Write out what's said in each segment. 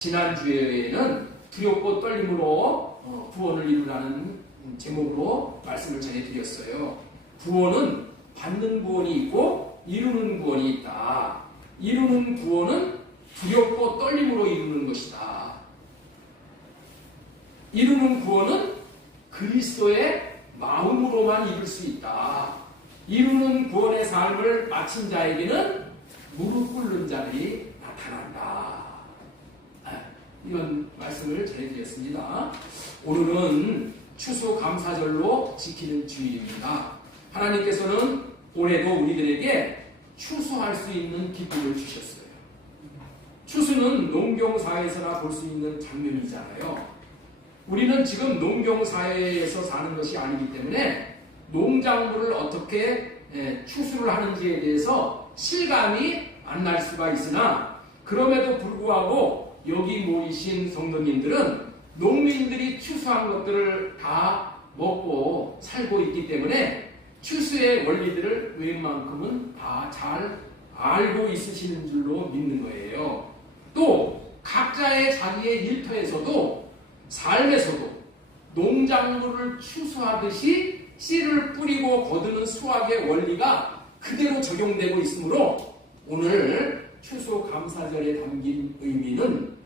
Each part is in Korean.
지난주에는 두렵고 떨림으로 구원을 이루라는 제목으로 말씀을 전해드렸어요. 구원은 받는 구원이 있고 이루는 구원이 있다. 이루는 구원은 두렵고 떨림으로 이루는 것이다. 이루는 구원은 그리스도의 마음으로만 이룰 수 있다. 이루는 구원의 삶을 마친 자에게는 무릎 꿇는 자들이 나타난다. 이런 말씀을 전해드렸습니다. 오늘은 추수감사절로 지키는 주일입니다. 하나님께서는 올해도 우리들에게 추수할 수 있는 기쁨을 주셨어요. 추수는 농경사회에서나 볼 수 있는 장면이잖아요. 우리는 지금 농경사회에서 사는 것이 아니기 때문에 농작물을 어떻게 추수를 하는지에 대해서 실감이 안 날 수가 있으나, 그럼에도 불구하고 여기 모이신 성도님들은 농민들이 추수한 것들을 다 먹고 살고 있기 때문에 추수의 원리들을 웬만큼은 다 잘 알고 있으시는 줄로 믿는 거예요. 또 각자의 자기의 일터에서도 삶에서도 농작물을 추수하듯이 씨를 뿌리고 거두는 수확의 원리가 그대로 적용되고 있으므로 오늘 추수감사절에 담긴 의미는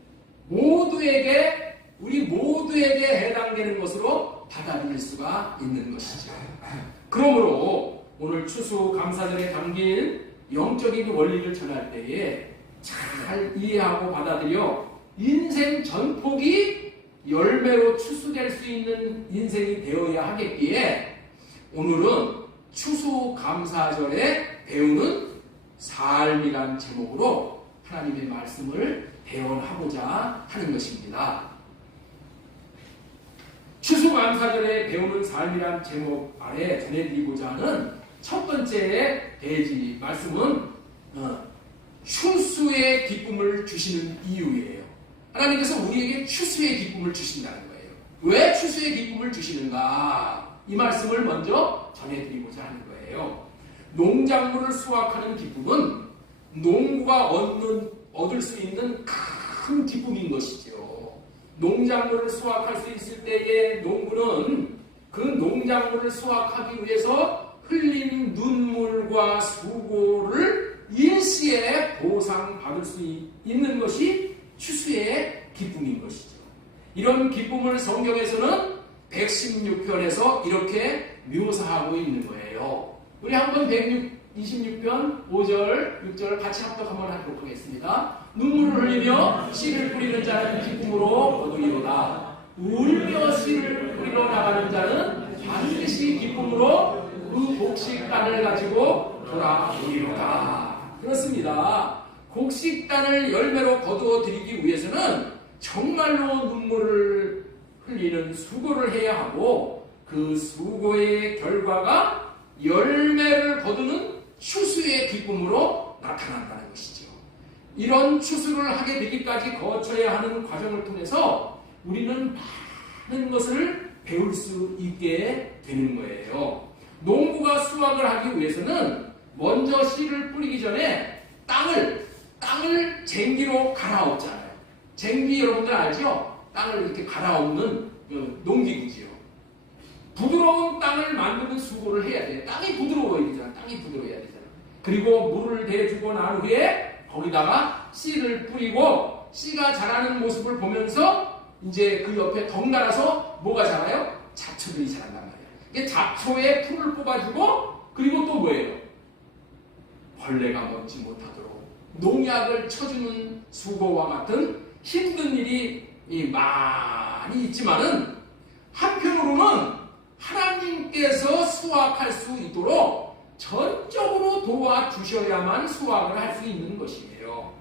우리 모두에게 해당되는 것으로 받아들일 수가 있는 것이죠. 그러므로 오늘 추수감사절에 담긴 영적인 원리를 전할 때에 잘 이해하고 받아들여 인생 전폭이 열매로 추수될 수 있는 인생이 되어야 하겠기에 오늘은 추수감사절에 배우는 삶이란 제목으로 하나님의 말씀을 대언하고자 하는 것입니다. 추수감사절에 배우는 삶이란 제목 아래 전해드리고자 하는 첫 번째 대지 말씀은 추수의 기쁨을 주시는 이유예요. 하나님께서 우리에게 추수의 기쁨을 주신다는 거예요. 왜 추수의 기쁨을 주시는가? 이 말씀을 먼저 전해드리고자 하는 거예요. 농작물을 수확하는 기쁨은 농부가 얻을 수 있는 큰 기쁨인 것이죠. 농작물을 수확할 수 있을 때에 농부는 그 농작물을 수확하기 위해서 흘린 눈물과 수고를 일시에 보상받을 수 있는 것이 추수의 기쁨인 것이죠. 이런 기쁨을 성경에서는 116편에서 이렇게 묘사하고 있는 거예요. 우리 한번 126편 5절, 6절 같이 합독 한번 하도록 하겠습니다. 눈물을 흘리며 씨를 뿌리는 자는 기쁨으로 거두리로다. 울며 씨를 뿌리러 나가는 자는 반드시 기쁨으로 그 곡식단을 가지고 돌아오리로다. 그렇습니다. 곡식단을 열매로 거두어 드리기 위해서는 정말로 눈물을 흘리는 수고를 해야 하고, 그 수고의 결과가 열매를 거두는 추수의 기쁨으로 나타난다는 것이죠. 이런 추수를 하게 되기까지 거쳐야 하는 과정을 통해서 우리는 많은 것을 배울 수 있게 되는 거예요. 농부가 수확을 하기 위해서는 먼저 씨를 뿌리기 전에 땅을 쟁기로 갈아엎잖아요. 쟁기 여러분들 알죠? 땅을 이렇게 갈아엎는 농기구지요. 부드러운 땅을 만드는 수고를 해야 돼. 땅이 부드러워야 되잖아. 땅이 부드러워야 되잖아. 그리고 물을 대주고 난 후에 거기다가 씨를 뿌리고 씨가 자라는 모습을 보면서 이제 그 옆에 덩달아서 뭐가 자라요? 잡초들이 자란단 말이야. 이게 잡초에 풀을 뽑아주고, 그리고 또 뭐예요? 벌레가 먹지 못하도록 농약을 쳐주는 수고와 같은 힘든 일이 많이 있지만은, 한편으로는 하나님께서 수확할 수 있도록 전적으로 도와주셔야만 수확을 할 수 있는 것이에요.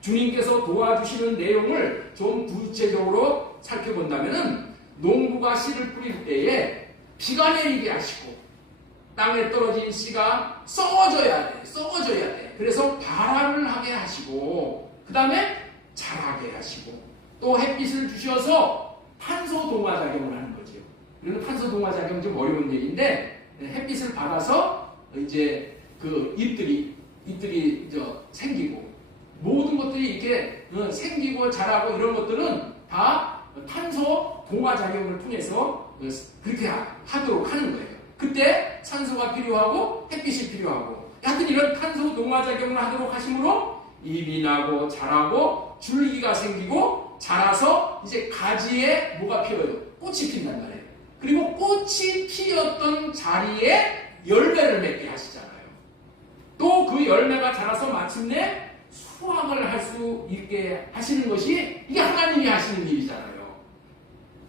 주님께서 도와주시는 내용을 좀 구체적으로 살펴본다면, 농부가 씨를 뿌릴 때에 비가 내리게 하시고 땅에 떨어진 씨가 썩어져야 돼. 그래서 발화를 하게 하시고, 그 다음에 자라게 하시고, 또 햇빛을 주셔서 판소 동화 작용을 하는 거죠. 이런 판소 동화 작용 좀 어려운 얘기인데, 햇빛을 받아서 이제 그 잎들이 생기고 모든 것들이 이렇게 이렇게 생기고 자라고 이런 것들은 다 탄소 동화작용을 통해서 그렇게 하도록 하는 거예요. 그때 산소가 필요하고 햇빛이 필요하고 하여튼 이런 탄소 동화작용을 하도록 하심으로 잎이 나고 자라고 줄기가 생기고 자라서 이제 가지에 뭐가 피어요? 꽃이 핀단 말이에요. 그리고 꽃이 피었던 자리에 열매를 맺게 하시잖아요. 또 그 열매가 자라서 마침내 수확을 할 수 있게 하시는 것이 이게 하나님이 하시는 일이잖아요.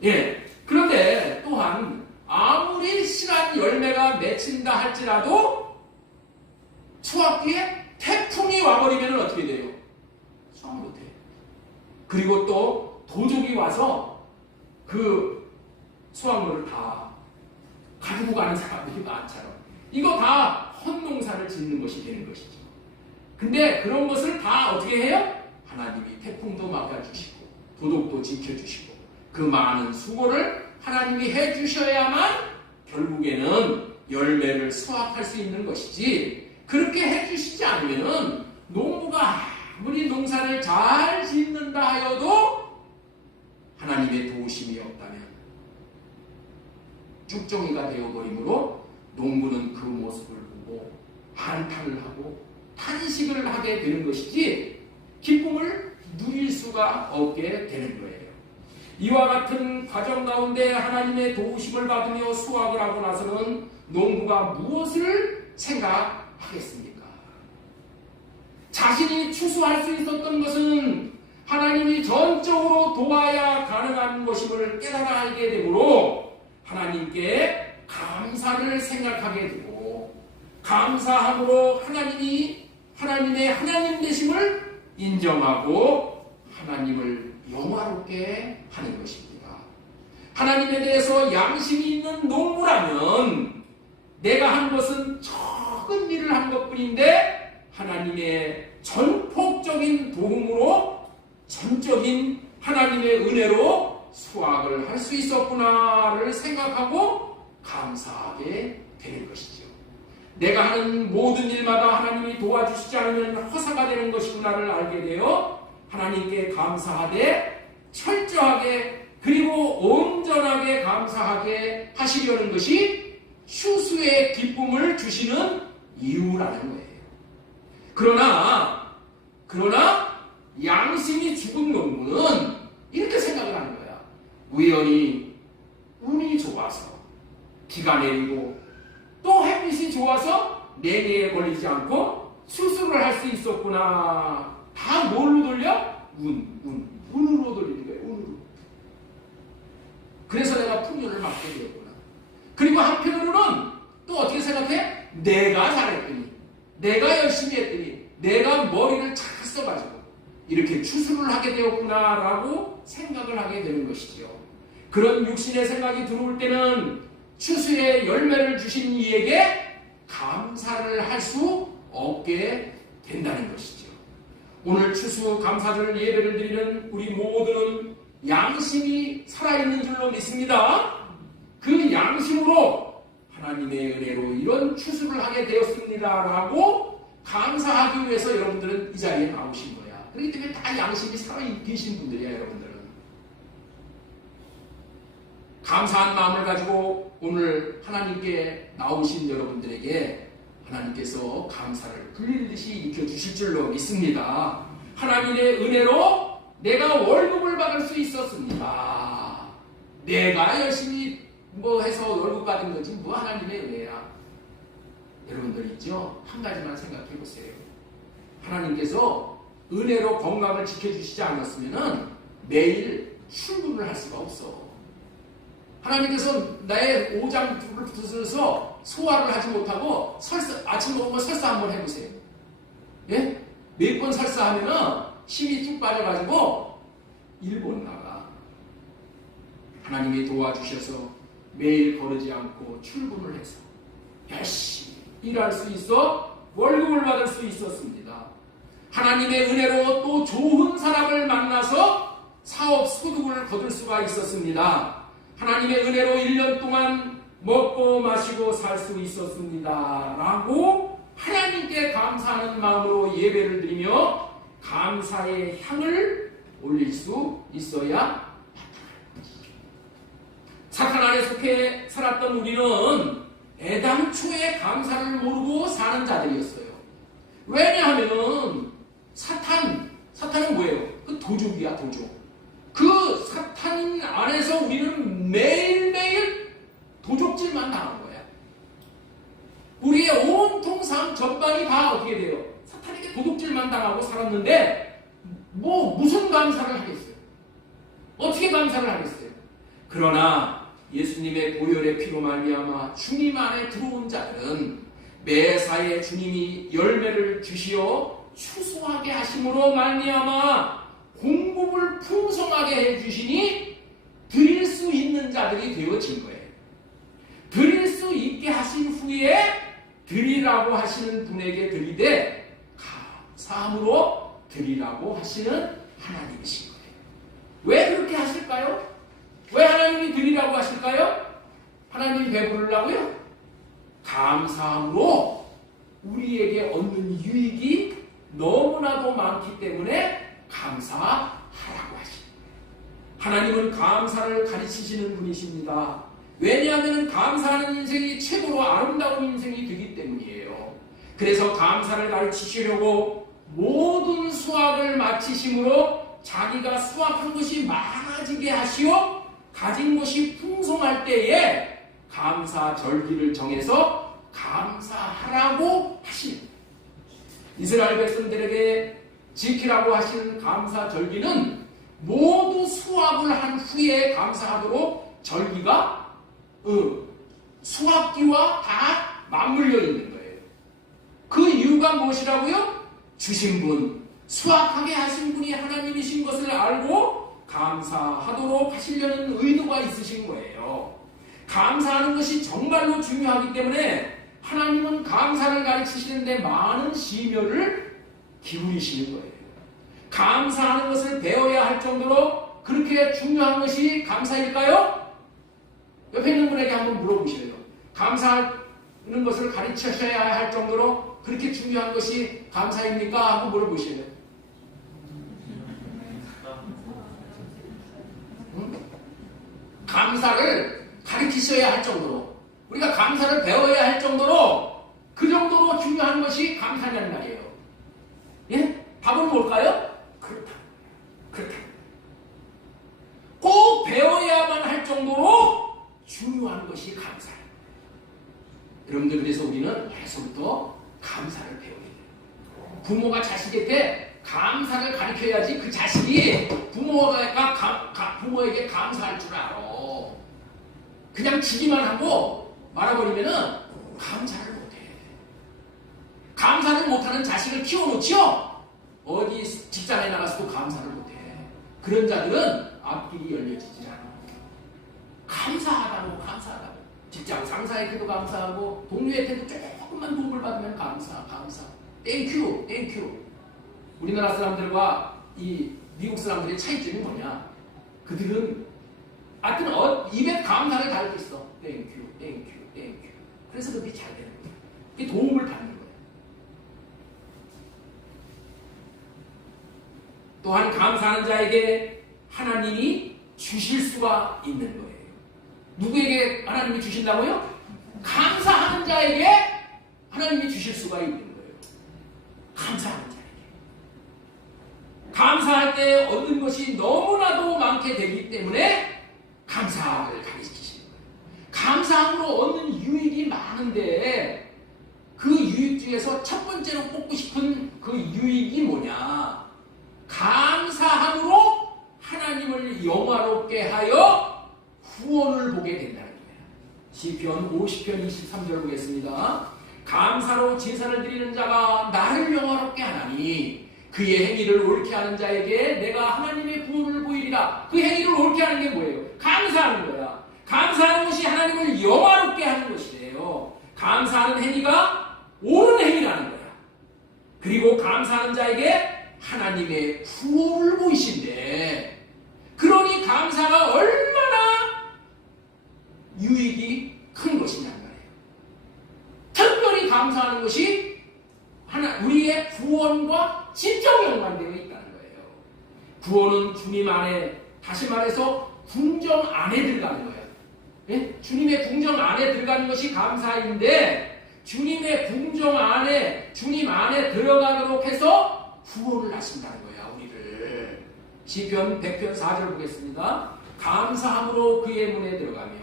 예. 그런데 또한 아무리 실한 열매가 맺힌다 할지라도 수확 뒤에 태풍이 와버리면 어떻게 돼요? 수확 못해요. 그리고 또 도둑이 와서 그 수확물을 다 가지고 가는 사람들이 많잖아요. 이거 다 헛농사를 짓는 것이 되는 것이죠. 근데 그런 것을 다 어떻게 해요? 하나님이 태풍도 막아주시고 도둑도 지켜주시고 그 많은 수고를 하나님이 해주셔야만 결국에는 열매를 수확할 수 있는 것이지, 그렇게 해주시지 않으면 농부가 아무리 농사를 잘 짓는다 하여도 하나님의 도우심이 없다면 쭉정이가 되어버리므로 농부는 그 모습을 보고 한탄을 하고 탄식을 하게 되는 것이지 기쁨을 누릴 수가 없게 되는 거예요. 이와 같은 과정 가운데 하나님의 도우심을 받으며 수확을 하고 나서는 농부가 무엇을 생각하겠습니까? 자신이 추수할 수 있었던 것은 하나님이 전적으로 도와야 가능한 것임을 깨달아 알게 되므로 하나님께 감사를 생각하게 되고, 감사함으로 하나님의 하나님 되심을 인정하고 하나님을 영화롭게 하는 것입니다. 하나님에 대해서 양심이 있는 농부라면 내가 한 것은 적은 일을 한 것뿐인데 하나님의 전폭적인 도움으로 전적인 하나님의 은혜로 수확을 할 수 있었구나를 생각하고 감사하게 되는 것이죠. 내가 하는 모든 일마다 하나님이 도와주시지 않으면 허사가 되는 것이구나를 알게 되어 하나님께 감사하되 철저하게 그리고 온전하게 감사하게 하시려는 것이 추수의 기쁨을 주시는 이유라는 거예요. 그러나 양심이 죽은 농부는 이렇게 생각을 하는 거야. 우연히 운이 좋아서 비가 내리고 또 햇빛이 좋아서 냉해에 걸리지 않고 수술을 할 수 있었구나. 다 뭘로 돌려? 운으로 돌리는 거예요. 운으로. 그래서 내가 풍요를 받게 되었구나. 그리고 한편으로는 또 어떻게 생각해? 내가 잘했더니, 내가 열심히 했더니, 내가 머리를 잘 써가지고 이렇게 추수를 하게 되었구나라고 생각을 하게 되는 것이죠. 그런 육신의 생각이 들어올 때는 추수의 열매를 주신 이에게 감사를 할 수 없게 된다는 것이죠. 오늘 추수 감사절 예배를 드리는 우리 모두는 양심이 살아있는 줄로 믿습니다. 그 양심으로 하나님의 은혜로 이런 추수를 하게 되었습니다라고 감사하기 위해서 여러분들은 이 자리에 나오신 거야. 그렇기 때문에 다 양심이 살아계신 분들이야. 여러분들은 감사한 마음을 가지고 오늘 하나님께 나오신 여러분들에게 하나님께서 감사를 불리듯이 익혀주실 줄로 믿습니다. 하나님의 은혜로 내가 월급을 받을 수 있었습니다. 내가 열심히 해서 월급 받은 거지 하나님의 은혜야. 여러분들 있죠? 한 가지만 생각해 보세요. 하나님께서 은혜로 건강을 지켜주시지 않았으면 매일 출근을 할 수가 없어. 하나님께서 나의 오장불을 붙여서 소화를 하지 못하고 아침 먹으면 설사 한번 해보세요. 예? 몇 번 설사하면 힘이 쭉 빠져가지고 일본 나가. 하나님이 도와주셔서 매일 거르지 않고 출근을 해서 열심히 일할 수 있어 월급을 받을 수 있었습니다. 하나님의 은혜로 또 좋은 사람을 만나서 사업 소득을 거둘 수가 있었습니다. 하나님의 은혜로 1년 동안 먹고 마시고 살 수 있었습니다. 라고 하나님께 감사하는 마음으로 예배를 드리며 감사의 향을 올릴 수 있어야 사탄 안에 속해 살았던 우리는 애당초에 감사를 모르고 사는 자들이었어요. 왜냐하면 사탄은 뭐예요? 그 도적이야, 도적. 그 사탄 안에서 우리는 매일매일 도적질만 당한 거야. 우리의 온통 삶 전반이 다 어떻게 돼요? 사탄에게 도둑질만 당하고 살았는데 무슨 감사를 하겠어요? 어떻게 감사를 하겠어요? 그러나 예수님의 보혈의 피로 말미암아 주님 안에 들어온 자들은 매사에 주님이 열매를 주시어 추수하게 하심으로 말미암아 공급을 풍성하게 해주시니 드릴 수 있는 자들이 되어진 거예요. 드릴 수 있게 하신 후에 드리라고 하시는 분에게 드리되 감사함으로 드리라고 하시는 하나님이신 거예요. 왜 그렇게 하실까요? 왜 하나님이 드리라고 하실까요? 하나님 배부르려고요? 감사함으로 우리에게 얻는 유익이 너무나도 많기 때문에 감사하라고 하십니다. 하나님은 감사를 가르치시는 분이십니다. 왜냐하면 감사하는 인생이 최고로 아름다운 인생이 되기 때문이에요. 그래서 감사를 가르치시려고 모든 수확을 마치심으로 자기가 수확한 것이 많아지게 하시오 가진 것이 풍성할 때에 감사 절기를 정해서 감사하라고 하시는 이스라엘 백성들에게 지키라고 하시는 감사 절기는 모두 수확을 한 후에 감사하도록 절기가 수확기와 다 맞물려 있는 거예요. 그 이유가 무엇이라고요? 주신 분, 수확하게 하신 분이 하나님이신 것을 알고 감사하도록 하시려는 의도가 있으신 거예요. 감사하는 것이 정말로 중요하기 때문에 하나님은 감사를 가르치시는데 많은 심혈을 기울이시는 거예요. 감사하는 것을 배워야 할 정도로 그렇게 중요한 것이 감사일까요? 옆에 있는 분에게 한번 물어보시래요. 감사하는 것을 가르치셔야 할 정도로 그렇게 중요한 것이 감사입니까? 하고 물어보시래요. 감사를 가르치셔야 할 정도로 우리가 감사를 배워야 할 정도로 그 정도로 중요한 것이 감사냐는 말이에요. 예? 답은 뭘까요? 그렇다. 꼭 배워야만 할 정도로 중요한 것이 감사예요. 여러분들 그래서 우리는 벌써부터 감사를 배워야 돼요. 부모가 자식에게 감사를 가르쳐야지 그 자식이 부모에게 감사할 줄 알아. 그냥 주기만 하고 말아버리면은 감사를 못해. 감사를 못하는 자식을 키워놓지요. 어디 직장에 나가서도 감사를 못해. 그런 자들은 앞길이 열려지지 않아. 감사하다고. 직장 상사에게도 감사하고 동료에게도 조금만 도움을 받으면 감사. 땡큐. 우리나라 사람들과 이 미국 사람들의 차이점이 뭐냐? 그들은 하여튼 입에 감사를 달고 있어. 땡큐. 그래서 그게 잘 되는 거야. 그게 도움을 받는 거야. 또한 감사하는 자에게 하나님이 주실 수가 있는 거예요. 누구에게 하나님이 주신다고요? 감사하는 자에게 하나님이 주실 수가 있는 거예요. 감사하는 자에게. 감사할 때 얻는 것이 너무나도 많게 되기 때문에 감사를 가르치시는 거예요. 감사함으로 얻는 유익이 많은데 그 유익 중에서 첫 번째로 뽑고 싶은 그 유익이 뭐냐? 감사함으로 하나님을 영화롭게 하여 후원을 보게 된다는 거예요. 시편 50편 23절 보겠습니다. 감사로 제사를 드리는 자가 나를 영화롭게 하나니 그의 행위를 옳게 하는 자에게 내가 하나님의 구원을 보이리라. 그 행위를 옳게 하는 게 뭐예요? 감사하는 거야. 감사하는 것이 하나님을 영화롭게 하는 것이래요. 감사하는 행위가 옳은 행위라는 거야. 그리고 감사하는 자에게 하나님의 구원을 보이신대. 그러니 감사가 얼마나 유익이 큰 것이냐는 거예요. 특별히 감사하는 것이 우리의 구원을 긍정과 지적 연관되어 있다는 거예요. 구원은 주님 안에, 다시 말해서 궁정 안에 들어가는 거예요. 예? 주님의 궁정 안에 들어가는 것이 감사인데, 주님의 궁정 안에, 주님 안에 들어가도록 해서 구원을 하신다는 거야, 우리를. 시편 100편 4절 보겠습니다. 감사함으로 그의 문에 들어가며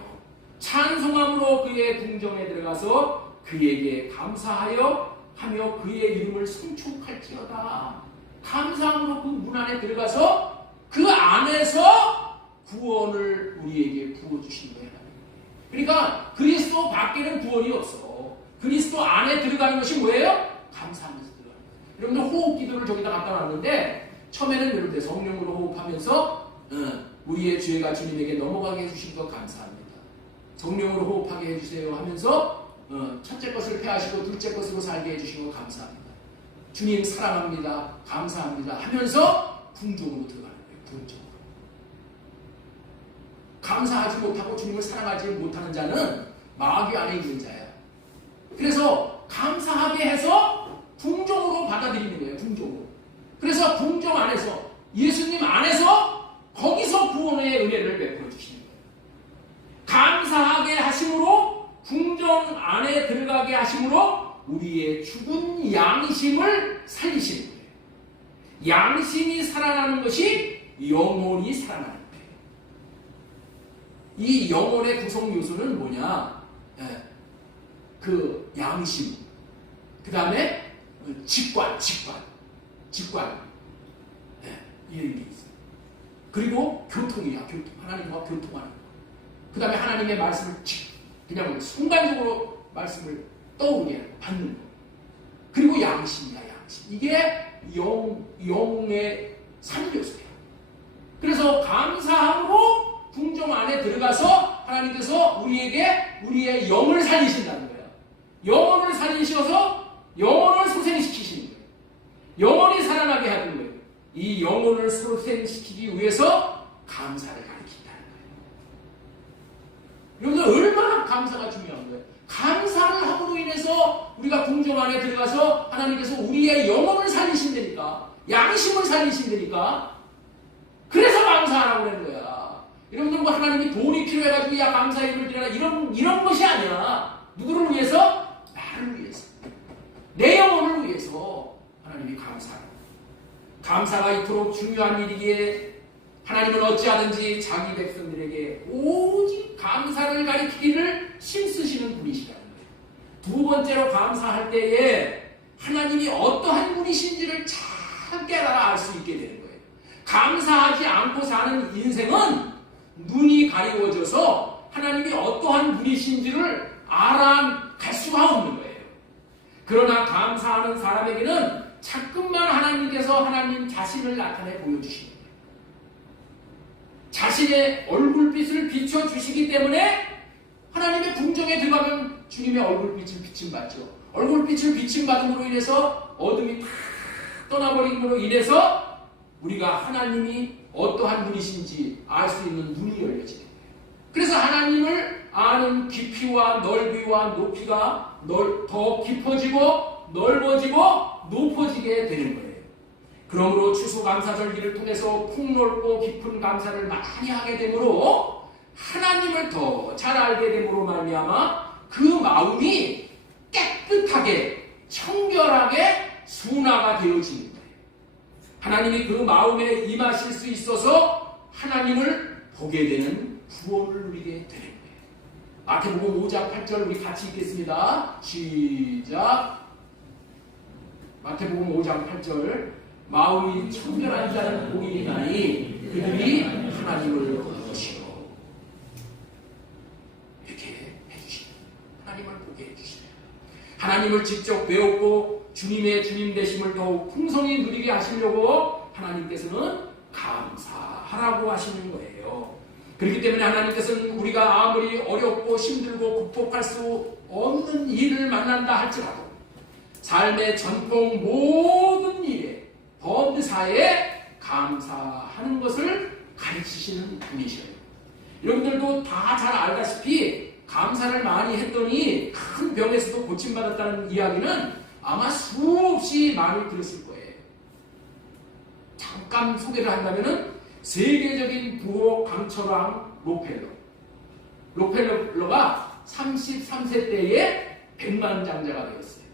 찬송함으로 그의 궁정에 들어가서 그에게 감사하여 하며 그의 이름을 송축할지어다. 감사함으로 그 문 안에 들어가서 그 안에서 구원을 우리에게 부어주신 거예요. 그러니까 그리스도 밖에는 구원이 없어. 그리스도 안에 들어가는 것이 뭐예요? 감사하면서 들어가는 거예요. 여러분들 호흡 기도를 저기다 갖다 놨는데, 처음에는 여러분들 성령으로 호흡하면서 우리의 죄가 주님에게 넘어가게 해주신 것 감사합니다. 성령으로 호흡하게 해주세요 하면서 첫째 것을 폐하시고 둘째 것으로 살게 해주신 것 감사합니다. 주님 사랑합니다. 감사합니다 하면서 궁정으로 들어가는 거예요. 궁정으로. 감사하지 못하고 주님을 사랑하지 못하는 자는 마귀 안에 있는 자야. 그래서 감사하게 해서 궁정으로 받아들이는 거예요. 궁정으로. 그래서 궁정 안에서, 예수님 안에서 거기서 구원의 은혜를 베풀어 주시는 거예요. 감사하게 하심으로, 궁정 안에 들어가게 하심으로 우리의 죽은 양심을 살리시는 거예요. 양심이 살아나는 것이 영혼이 살아나는 거예요. 이 영혼의 구성 요소는 뭐냐? 그 양심, 그 다음에 직관. 이런 게 있어요. 그리고 교통이야, 교통. 하나님과 교통하는 거. 그 다음에 하나님의 말씀을 그냥 순간적으로 말씀을 떠오르게 받는 거. 그리고 양심이야, 양심. 이게 영의 3요소예요. 그래서 감사함으로 궁정 안에 들어가서 하나님께서 우리에게 우리의 영을 살리신다는 거예요. 영혼을 살리셔서 영혼을 소생시키시는 거예요. 영혼이 살아나게 하는 거예요. 이 영혼을 소생시키기 위해서 감사를 가르친다는 거예요. 여러분들 얼마나 감사가 중요한 거예요. 감사를 함으로 인해서 우리가 궁정 안에 들어가서 하나님께서 우리의 영혼을 살리신다니까, 양심을 살리신다니까. 그래서 감사하라고 그러는 거야. 여러분들 뭐 하나님이 돈이 필요해가지고 야 감사의 일을 드려라 이런 것이 아니야. 누구를 위해서? 나를 위해서. 내 영혼을 위해서 하나님이 감사하라. 감사가 이토록 중요한 일이기에 하나님은 어찌하든지 자기 백성들에게 오직 감사를 가리키기를 힘쓰시는 분이시라는 거예요. 두 번째로 감사할 때에 하나님이 어떠한 분이신지를 잘 깨달아 알 수 있게 되는 거예요. 감사하지 않고 사는 인생은 눈이 가리워져서 하나님이 어떠한 분이신지를 알아갈 수가 없는 거예요. 그러나 감사하는 사람에게는 자꾸만 하나님께서 하나님 자신을 나타내 보여주시는 거예요. 자신의 얼굴빛을 비춰주시기 때문에 하나님의 궁정에 들어가면 주님의 얼굴빛을 비침받죠. 얼굴빛을 비침받음으로 인해서 어둠이 다 떠나버림으로 인해서 우리가 하나님이 어떠한 분이신지 알 수 있는 눈이 열려지는 거예요. 그래서 하나님을 아는 깊이와 넓이와 높이가 더 깊어지고 넓어지고 높아지게 되는 거예요. 그러므로 추수감사절기를 통해서 폭넓고 깊은 감사를 많이 하게 되므로 하나님을 더 잘 알게 됨으로 말미암아 그 마음이 깨끗하게 청결하게 순화가 되어지는 거예요. 하나님이 그 마음에 임하실 수 있어서 하나님을 보게 되는 구원을 누리게 되는 거예요. 마태복음 5장 8절 우리 같이 읽겠습니다. 시작. 마태복음 5장 8절 마음이 청결한 자는 복이 있나니 그들이 하나님을 보시고 이렇게 해주시는 하나님을 보게 해주시는 하나님을 직접 배웠고 주님의 주님 되심을 더욱 풍성히 누리게 하시려고 하나님께서는 감사하라고 하시는 거예요. 그렇기 때문에 하나님께서는 우리가 아무리 어렵고 힘들고 극복할 수 없는 일을 만난다 할지라도 삶의 전통 모든 일에 범사에 감사하는 것을 가르치시는 분이셔요. 여러분들도 다 잘 알다시피 감사를 많이 했더니 큰 병에서도 고침받았다는 이야기는 아마 수없이 많이 들었을 거예요. 잠깐 소개를 한다면은 세계적인 부호 강철왕 록펠러가 33세 때에 백만장자가 되었어요.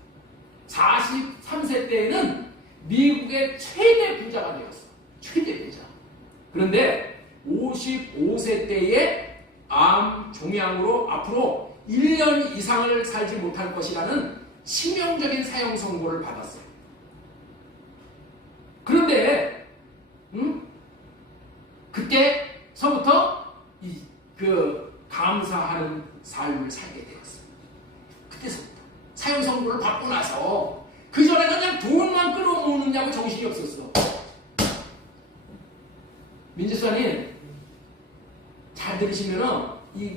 43세 때에는 미국의 최대 부자가 되었어요. 최대 부자. 그런데 55세 때에 암 종양으로 앞으로 1년 이상을 살지 못할 것이라는 치명적인 사형 선고를 받았어요. 그런데 그때서부터 감사하는 삶을 살게 되었어요. 그때서부터 사형 선고를 받고 나서 그 전에는 그냥 돈만 끌어모으느냐고 정신이 없었어. 민지사님 잘 들으시면은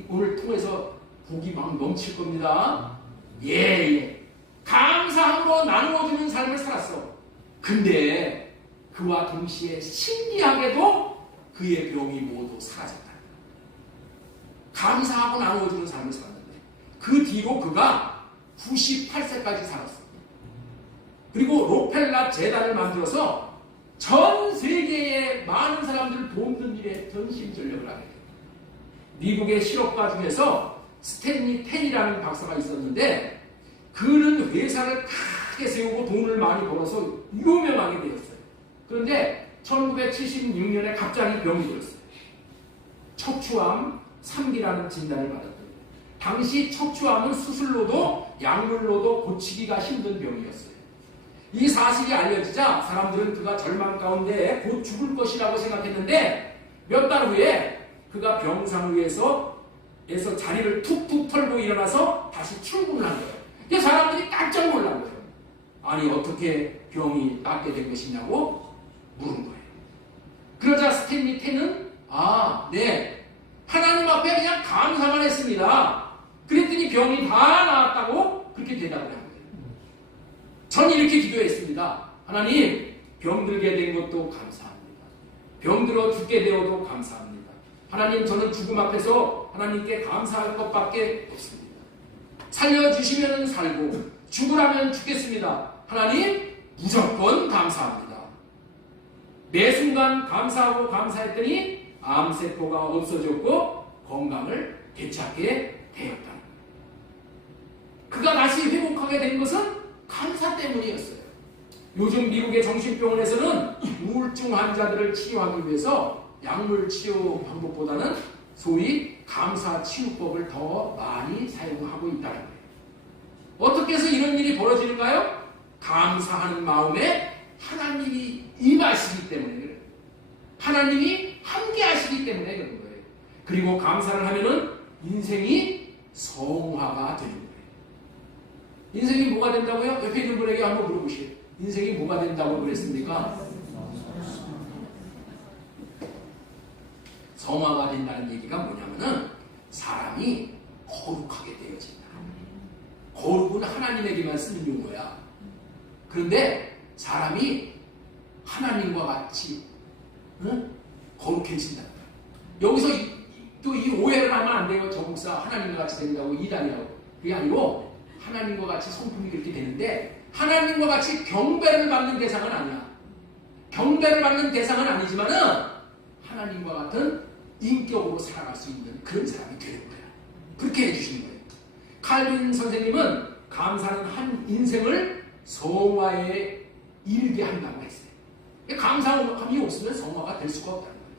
오늘 통해서 복이 막 넘칠 겁니다. 예. 감사함으로 나누어주는 삶을 살았어. 근데 그와 동시에 신기하게도 그의 병이 모두 사라졌다. 감사하고 나누어주는 삶을 살았는데 그 뒤로 그가 98세까지 살았어. 그리고 록펠러 재단을 만들어서 전 세계의 많은 사람들을 돕는 일에 전심전력을 하게 돼요. 미국의 실업가 중에서 스탠리 펜이라는 박사가 있었는데 그는 회사를 크게 세우고 돈을 많이 벌어서 유명하게 되었어요. 그런데 1976년에 갑자기 병이 들었어요. 척추암 3기라는 진단을 받았던 거예요. 당시 척추암은 수술로도 약물로도 고치기가 힘든 병이었어요. 이 사실이 알려지자 사람들은 그가 절망 가운데 곧 죽을 것이라고 생각했는데 몇 달 후에 그가 병상위에서 자리를 툭툭 털고 일어나서 다시 출근을 한 거예요. 근데 사람들이 깜짝 놀란 거예요. 아니 어떻게 병이 낫게 된 것이냐고 물은 거예요. 그러자 스탠리 텐은 네, 하나님 앞에 그냥 감사만 했습니다. 그랬더니 병이 다 나았다고 그렇게 대답을 한 거예요. 전 이렇게 기도했습니다. 하나님, 병들게 된 것도 감사합니다. 병들어 죽게 되어도 감사합니다. 하나님, 저는 죽음 앞에서 하나님께 감사할 것밖에 없습니다. 살려주시면 살고 죽으라면 죽겠습니다. 하나님, 무조건 감사합니다. 매 순간 감사하고 감사했더니 암세포가 없어졌고 건강을 되찾게 되었다. 그가 다시 회복하게 된 것은 감사 때문이었어요. 요즘 미국의 정신병원에서는 우울증 환자들을 치료하기 위해서 약물 치료 방법보다는 소위 감사 치유법을 더 많이 사용하고 있다는 거예요. 어떻게 해서 이런 일이 벌어지는가요? 감사하는 마음에 하나님이 임하시기 때문에 그래요. 하나님이 함께 하시기 때문에 그런 거예요. 그리고 감사를 하면은 인생이 성화가 되는 거예요. 인생이 뭐가 된다고요? 옆에 있는 분에게 한번 물어보시오. 인생이 뭐가 된다고 그랬습니까? 성화가 된다는 얘기가 뭐냐면은 사람이 거룩하게 되어진다. 거룩은 하나님에게만 쓰는 용어야. 그런데 사람이 하나님과 같이 거룩해진다. 여기서 또 이 오해를 하면 안 돼요. 저 목사 하나님과 같이 된다고 이단이라고. 그게 아니고 하나님과 같이 성품이 그렇게 되는데 하나님과 같이 경배를 받는 대상은 아니야. 경배를 받는 대상은 아니지만은 하나님과 같은 인격으로 살아갈 수 있는 그런 사람이 되는 거야. 그렇게 해주시는 거예요. 칼빈 선생님은 감사는 한 인생을 성화에 이르게 한다고 했어요. 감사함이 없으면 성화가 될 수가 없다는 거예요.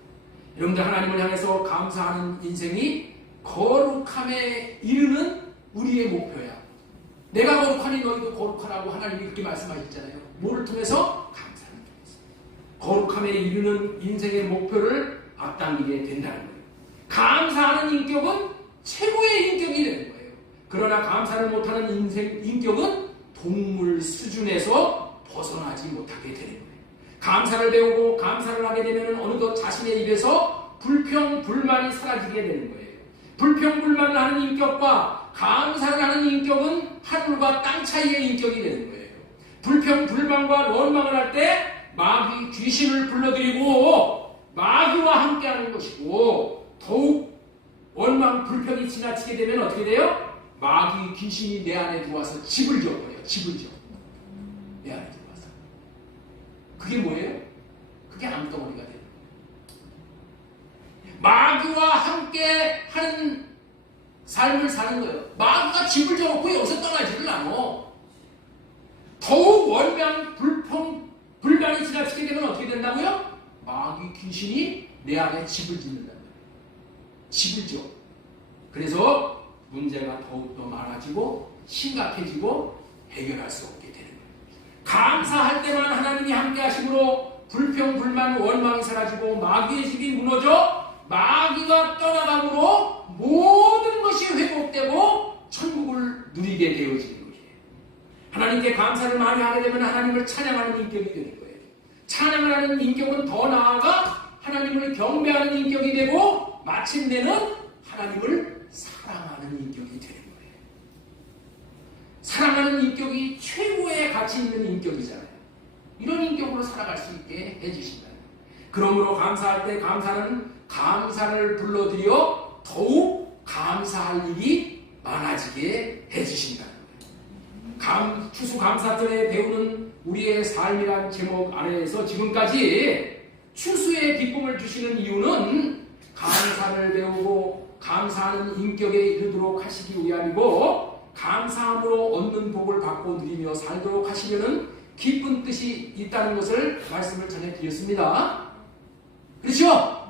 여러분들 하나님을 향해서 감사하는 인생이 거룩함에 이르는 우리의 목표야. 내가 거룩하니 너희도 거룩하라고 하나님이 그렇게 말씀하셨잖아요. 뭐를 통해서? 감사를 통해서. 거룩함에 이르는 인생의 목표를 앞당기게 된다는 거예요. 감사하는 인격은 최고의 인격이 되는 거예요. 그러나 감사를 못하는 인격은 동물 수준에서 벗어나지 못하게 되는 거예요. 감사를 배우고 감사를 하게 되면 어느덧 자신의 입에서 불평, 불만이 사라지게 되는 거예요. 불평, 불만을 하는 인격과 감사를 하는 인격은 하늘과 땅 차이의 인격이 되는 거예요. 불평, 불만과 원망을 할 때 마귀 귀신을 불러들이고 마귀와 함께하는 것이고 더욱 원망, 불평이 지나치게 되면 어떻게 돼요? 마귀 귀신이 내 안에 들어와서 집을 지어버려요. 집을 지어. 내 안에 들어와서. 그게 뭐예요? 그게 그게 암덩어리가 되는 거예요. 마귀와 함께 하는 삶을 사는 거예요. 마귀가 집을 져놓고 여기서 떠나지를 않아. 더욱 원망, 불만이 지나치게 되면 어떻게 된다고요? 마귀 귀신이 내 안에 집을 짓는다는 거예요. 집을 져. 그래서 문제가 더욱더 많아지고 심각해지고 해결할 수 없게 되는 거예요. 감사할 때만 하나님이 함께 하심으로 불평, 불만, 원망이 사라지고 마귀의 집이 무너져 마귀가 떠나감으로 모든 것이 회복되고 천국을 누리게 되어지는 거예요. 하나님께 감사를 많이 하게 되면 하나님을 찬양하는 인격이 되는 거예요. 찬양을 하는 인격은 더 나아가 하나님을 경배하는 인격이 되고 마침내는 하나님을 사랑하는 인격이 되는 거예요. 사랑하는 인격이 최고의 가치 있는 인격이잖아요. 이런 인격으로 살아갈 수 있게 해주신다. 그러므로 감사할 때 감사를 불러들여 더욱 감사할 일이 많아지게 해주신다는 거예요. 추수감사절에 배우는 우리의 삶이란 제목 아래에서 지금까지 추수의 기쁨을 주시는 이유는 감사를 배우고 감사하는 인격에 이르도록 하시기 위함이고 감사함으로 얻는 복을 받고 누리며 살도록 하시려는 깊은 뜻이 있다는 것을 말씀을 전해드렸습니다. 그렇죠?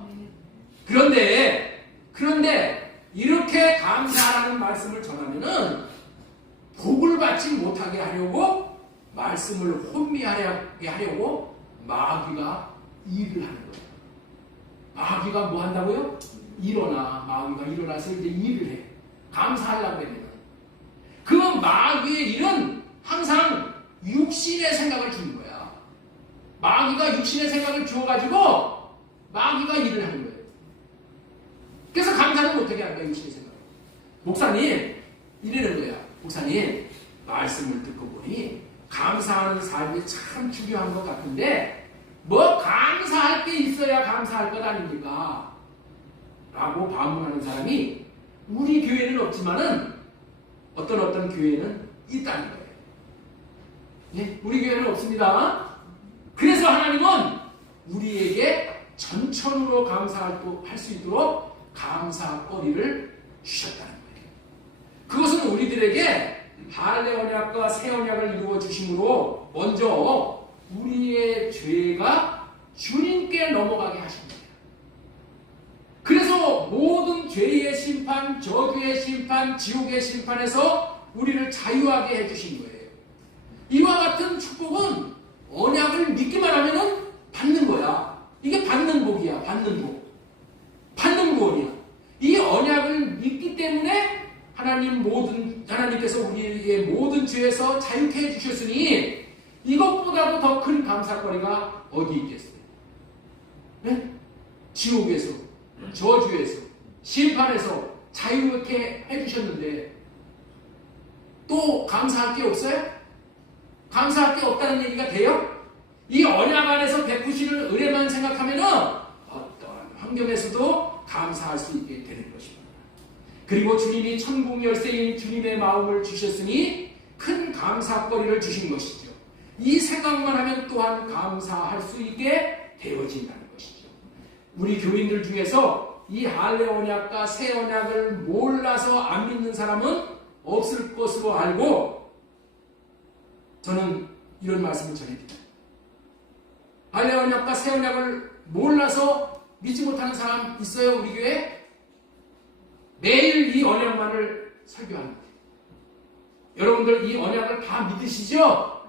그런데 이렇게 감사하라는 말씀을 전하면은 복을 받지 못하게 하려고 말씀을 혼미하게 하려고 마귀가 일을 하는 거예요. 마귀가 뭐 한다고요? 마귀가 일어나서 이제 일을 해. 감사하려고 하면 그 마귀의 일은 항상 육신의 생각을 주는 거야. 마귀가 육신의 생각을 주어가지고 마귀가 일을 하는 거예요. 그래서 감사는 못하게 하는 거야, 육신의 생각. 목사님, 이러는 거야. 목사님, 말씀을 듣고 보니 감사하는 삶이 참 중요한 것 같은데 뭐 감사할 게 있어야 감사할 것 아닙니까? 라고 반문하는 사람이 우리 교회는 없지만은 어떤 교회는 있다는 거예요. 예? 우리 교회는 없습니다. 그래서 하나님은 우리에게 전천후로 감사할 수 있도록 감사거리를 주셨다는 거예요. 그것은 우리들에게 할례 언약과 새 언약을 이루어 주심으로 먼저 우리의 죄가 주님께 넘어가게 하신 거예요. 그래서 모든 죄의 심판, 저주의 심판, 지옥의 심판에서 우리를 자유하게 해주신 거예요. 이와 같은 축복은 언약을 믿기만 하면 받는 거야. 이게 받는 복이야. 받는 복. 받는 구원이야. 이 언약을 믿기 때문에 하나님께서 우리의 모든 죄에서 자유케 해주셨으니 이것보다도 더 큰 감사거리가 어디 있겠어요? 네? 지옥에서, 저주에서, 심판에서 자유케 해주셨는데 또 감사할 게 없어요? 감사할 게 없다는 얘기가 돼요? 이 언약 안에서 베푸시는 은혜만 생각하면 어떤 환경에서도 감사할 수 있게 되는 것입니다. 그리고 주님이 천국 열쇠인 주님의 마음을 주셨으니 큰 감사거리를 주신 것이죠. 이 생각만 하면 또한 감사할 수 있게 되어진다는 것이죠. 우리 교인들 중에서 이 할례 언약과 새 언약을 몰라서 안 믿는 사람은 없을 것으로 알고 저는 이런 말씀을 전해드립니다. 할례 언약과 새 언약을 몰라서 믿지 못하는 사람 있어요? 우리 교회에? 매일 이 언약만을 설교합니다. 여러분들 이 언약을 다 믿으시죠?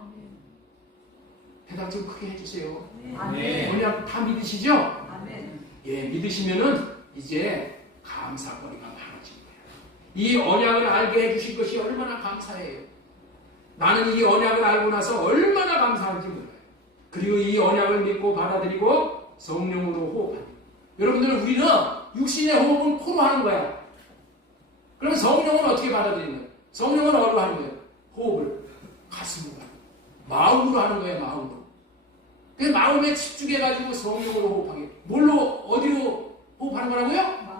대답 좀 크게 해주세요. 아멘. 언약 다 믿으시죠? 아멘. 예, 믿으시면은 이제 감사거리가 많아진 거예요. 이 언약을 알게 해주신 것이 얼마나 감사해요. 나는 이 언약을 알고 나서 얼마나 감사한지 몰라요. 그리고 이 언약을 믿고 받아들이고 성령으로 호흡하는 거예요. 여러분들 우리는 육신의 호흡은 코로 하는 거야. 그럼 성령은 어떻게 받아들이는 거예요? 성령은 어디로 하는 거예요? 호흡을 가슴으로 하는 거예요. 마음으로 하는 거예요. 마음으로. 그 마음에 집중해가지고 성령으로 호흡하게. 뭘로 어디로 호흡하는 거라고요?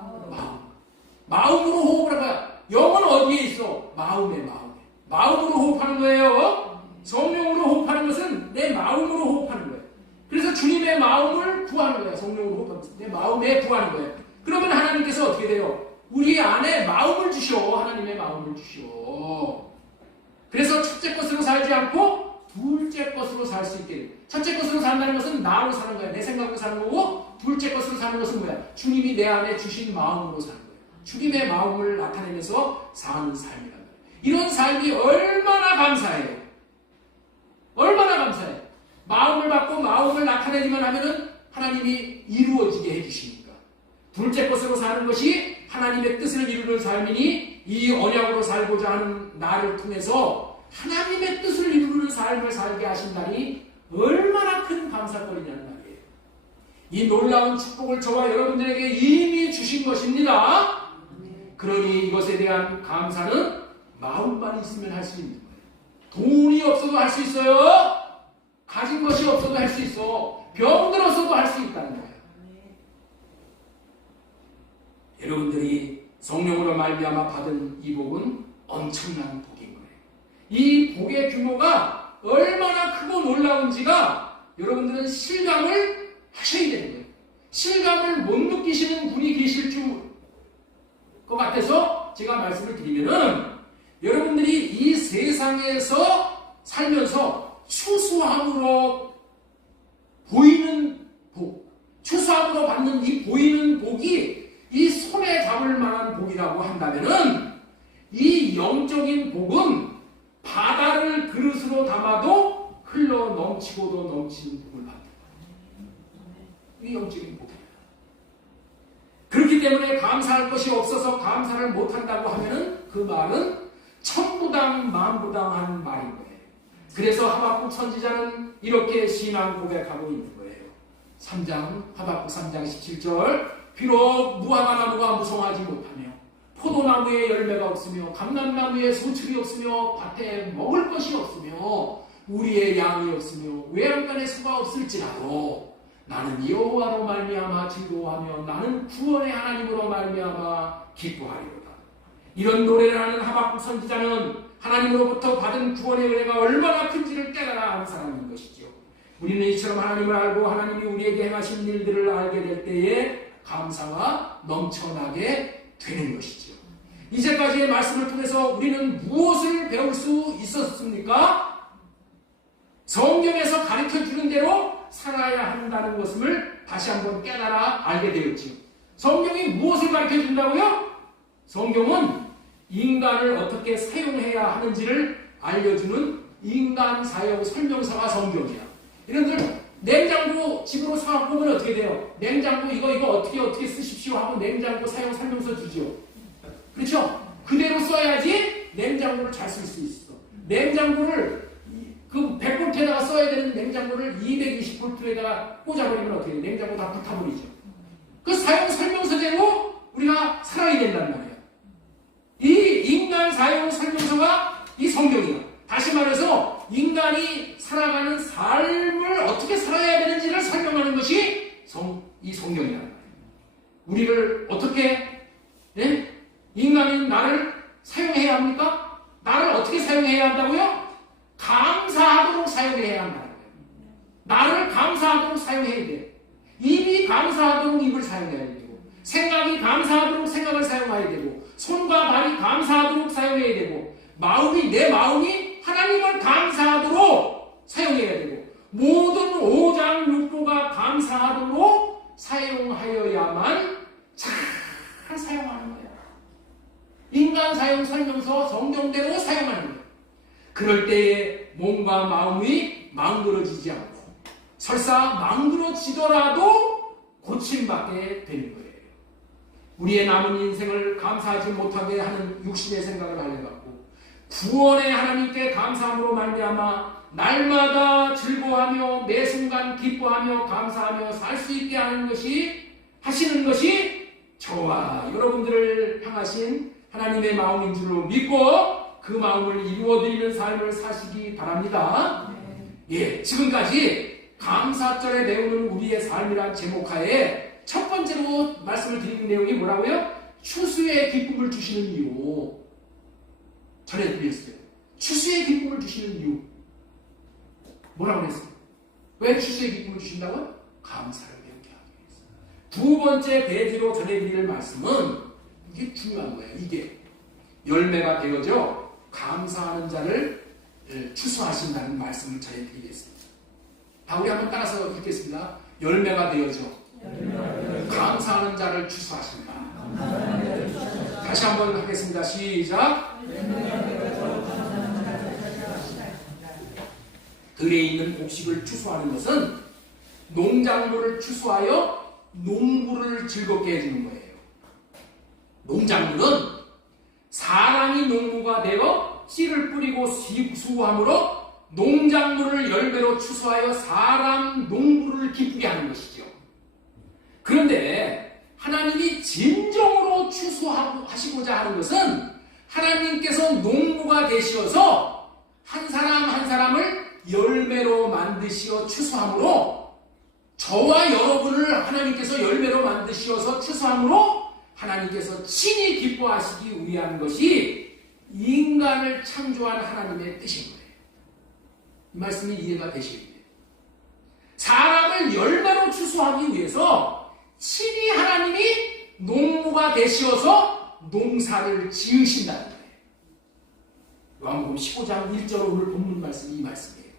마음으로 호흡을 하는 거야. 영은 어디에 있어? 마음에. 마음으로 호흡하는 거예요. 성령으로 호흡하는 것은 내 마음으로 호흡하는 거예요. 그래서 주님의 하나님의 마음을 구하는 거예요. 성령으로 내 마음에 구하는 거예요. 그러면 하나님께서 어떻게 돼요? 우리 안에 마음을 주셔. 하나님의 마음을 주셔. 그래서 첫째 것으로 살지 않고 둘째 것으로 살 수 있게 돼요. 첫째 것으로 산다는 것은 나로 사는 거야. 내 생각으로 사는 거고, 둘째 것으로 사는 것은 뭐야? 주님이 내 안에 주신 마음으로 사는 거예요. 주님의 마음을 나타내면서 사는 삶이란 말이에요. 이런 삶이 얼마나 감사해요. 얼마나 감사해요. 마음을 받고 마음을 나타내기만 하면은 하나님이 이루어지게 해주시니까. 둘째 것으로 사는 것이 하나님의 뜻을 이루는 삶이니 이 언약으로 살고자 하는 나를 통해서 하나님의 뜻을 이루는 삶을 살게 하신다니 얼마나 큰 감사거리냐는 말이에요. 이 놀라운 축복을 저와 여러분들에게 이미 주신 것입니다. 그러니 이것에 대한 감사는 마음만 있으면 할 수 있는 거예요. 돈이 없어도 할 수 있어요. 가진 것이 없어도 할 수 있어. 병들어서도 할 수 있다는 거예요. 여러분들이 성령으로 말미암아 받은 이 복은 엄청난 복인 거예요. 이 복의 규모가 얼마나 크고 놀라운지가 여러분들은 실감을 하셔야 되는 거예요. 실감을 못 느끼시는 분이 계실 것 같아서 제가 말씀을 드리면은 여러분들이 이 세상에서 살면서 추수함으로 보이는 복, 추수함으로 받는 이 보이는 복이 이 손에 잡을 만한 복이라고 한다면은 이 영적인 복은 바다를 그릇으로 담아도 흘러 넘치고도 넘치는 복을 받는 거예요. 이 영적인 복이에요. 그렇기 때문에 감사할 것이 없어서 감사를 못한다고 하면은 그 말은 천부당 만부당한 말인 거예요. 그래서 하박국 선지자는 이렇게 신앙 고백하고 있는 거예요. 3장 하박국 3장 17절 비록 무화과 나무가 무성하지 못하며 포도나무에 열매가 없으며 감람나무에 소출이 없으며 밭에 먹을 것이 없으며 우리의 양이 없으며 외양간에 소가 없을지라도 나는 여호와로 말미암아 즐거워하며 나는 구원의 하나님으로 말미암아 기뻐하리로다. 이런 노래를 하는 하박국 선지자는 하나님으로부터 받은 구원의 은혜가 얼마나 큰지를 깨달아 아는 사람인 것이죠. 우리는 이처럼 하나님을 알고 하나님이 우리에게 행하신 일들을 알게 될 때에 감사가 넘쳐나게 되는 것이죠. 이제까지의 말씀을 통해서 우리는 무엇을 배울 수 있었습니까? 성경에서 가르쳐주는 대로 살아야 한다는 것을 다시 한번 깨달아 알게 되었지요. 성경이 무엇을 가르쳐준다고요? 성경은 인간을 어떻게 사용해야 하는지를 알려주는 인간 사용 설명서가 성경이야. 여러분들 냉장고 집으로 사갖고 오면 어떻게 돼요? 냉장고 이거 어떻게 쓰십시오 하고 냉장고 사용 설명서 주죠. 그렇죠? 그대로 써야지 냉장고를 잘 쓸 수 있어. 냉장고를 그 100볼트에다가 써야 되는 냉장고를 220볼트에다가 꽂아버리면 어떻게 돼요? 냉장고 다 불타버리죠. 그 사용 설명서대로 우리가 살아야 된다는 말이에요. 이 인간 사용 설명서가 이 성경이야. 다시 말해서 인간이 살아가는 삶을 어떻게 살아야 되는지를 설명하는 것이 이 성경이라는 말이에요. 우리를 어떻게 인간인 나를 사용해야 합니까? 나를 어떻게 사용해야 한다고요? 감사하도록 사용해야 한다는 거예요. 나를 감사하도록 사용해야 돼. 입이 감사하도록 입을 사용해야 되고 생각이 감사하도록 생각을 사용해야 되고 손과 발이 감사하도록 사용해야 되고 내 마음이 하나님을 감사하도록 사용해야 되고 모든 오장육부가 감사하도록 사용하여야만 잘 사용하는 거예요. 인간 사용 설명서 성경대로 사용하는 거예요. 그럴 때에 몸과 마음이 망그러지지 않고 설사 망그러지더라도 고침받게 되는 거예요. 우리의 남은 인생을 감사하지 못하게 하는 육신의 생각을 알려갖고 구원의 하나님께 감사함으로 말미암아 날마다 즐거워하며 매 순간 기뻐하며 감사하며 살 수 있게 하시는 것이 저와 여러분들을 향하신 하나님의 마음인 줄로 믿고 그 마음을 이루어드리는 삶을 사시기 바랍니다. 예, 지금까지 감사절에 배우는 우리의 삶이란 제목하에 첫 번째로 말씀을 드리는 내용이 뭐라고요? 추수의 기쁨을 주시는 이유. 전해드렸어요. 추수의 기쁨을 주시는 이유. 뭐라고 그랬어요? 왜 추수의 기쁨을 주신다고요? 감사를 배우게 하기 위해서. 두 번째 대지로 전해드릴 말씀은 이게 중요한 거예요. 이게 열매가 되어져 감사하는 자를 추수하신다는 말씀을 전해드리겠습니다. 다 우리 한번 따라서 읽겠습니다. 열매가 되어져 감사하는 자를 추수하신다. 다시 한번 하겠습니다. 시작. 들에 있는 곡식을 추수하는 것은 농작물을 추수하여 농부를 즐겁게 해주는 거예요. 농작물은 사람이 농부가 되어 씨를 뿌리고 수함으로 농작물을 열매로 추수하여 사람 농부를 기쁘게 하는 것이죠. 그런데 하나님이 진정으로 추수하시고자 하는 것은 하나님께서 농부가 되시어서 한 사람 한 사람을 열매로 만드시어 추수함으로, 저와 여러분을 하나님께서 열매로 만드시어서 추수함으로 하나님께서 친히 기뻐하시기 위한 것이 인간을 창조한 하나님의 뜻인 거예요. 이 말씀이 이해가 되시겠네요. 사람을 열매로 추수하기 위해서 친히 하나님이 농부가 되시어서 농사를 지으신다는 거예요. 요한복음 15장 1절 오늘 본문 말씀이 이 말씀이에요.